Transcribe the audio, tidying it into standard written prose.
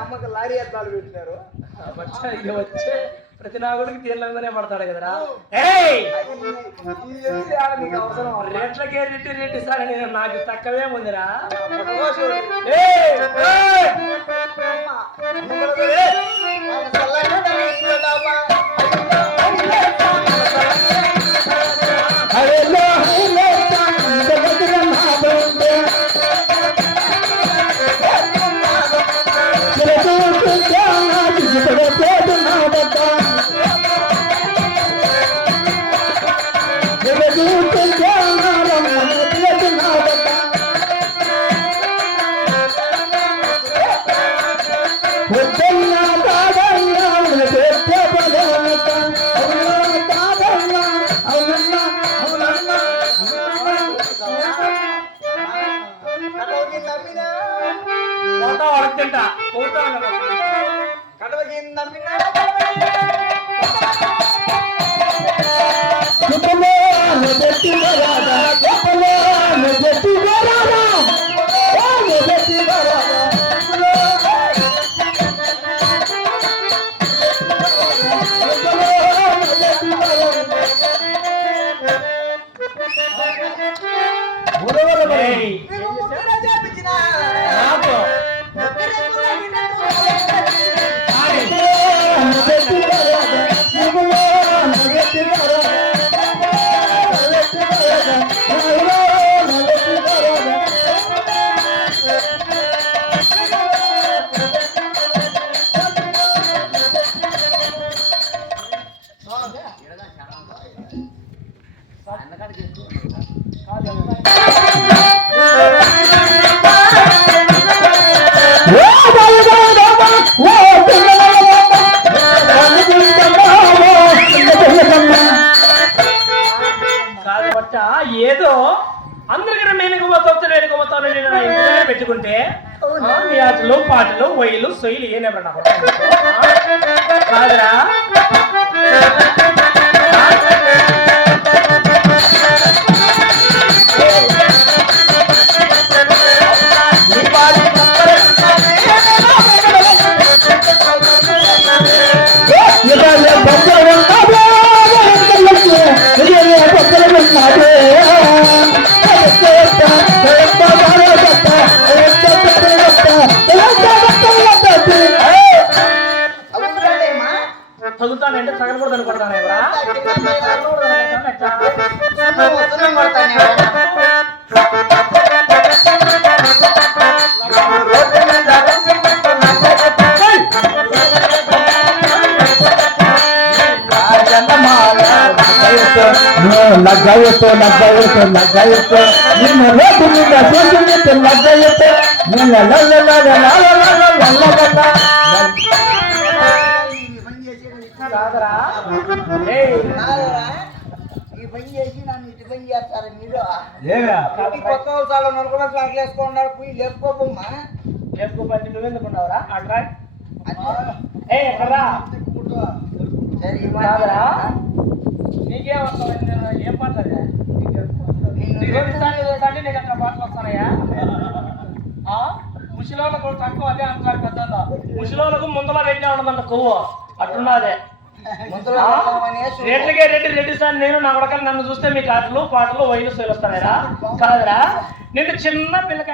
అమ్మకి లారీ అద్దాలు పెట్టినారు వచ్చే ప్రతి నాగుడికి తీర్లంగానే పడతాడు కదరా. రేట్లకే రెట్టి సార్ నేను నాకు తక్కువే ఉందిరా. ఏదో అందరికీ నేనుకోబోతాను పెట్టుకుంటే మీ ఆటలు పాటలు వయలు సొయ్యలు ఏనేమన్నా కాదరా. చదువుతానంటే తగలకూడదు అనుకుంటాను लगायतो निन्न रोड మీద సోసుంటే लगायतो నిన్న కాదరా. ఈ పని చేసి నన్ను ఇటు పని చేస్తారా మీరు? కొత్త చాలా నలుగురు అట్లా వేసుకున్నారు. పోయి లేపుకోమ్మా, లేపుకోపట్టి నువ్వెందుకున్నావురా అట్రా. ఎక్కడరా కాదరా నీకేమవుతావు? ఏం పాటలే నీకు అట్లా పాటలు వస్తానయ్యా. ముసలోళ్ళకు తక్కువ అదే అంటారు పెద్దలు. ముసలోళ్ళకు ముందర రెడ్డి ఉండదంట కొవ్వు అట్టున్నదే. రెడ్లకే రెడ్డి సార్ నేను నా కొడకలు నన్ను చూస్తే మీకు ఆటలు పాటలు వైలు వస్తానరా కాదురా. నిన్ను చిన్న పిల్లక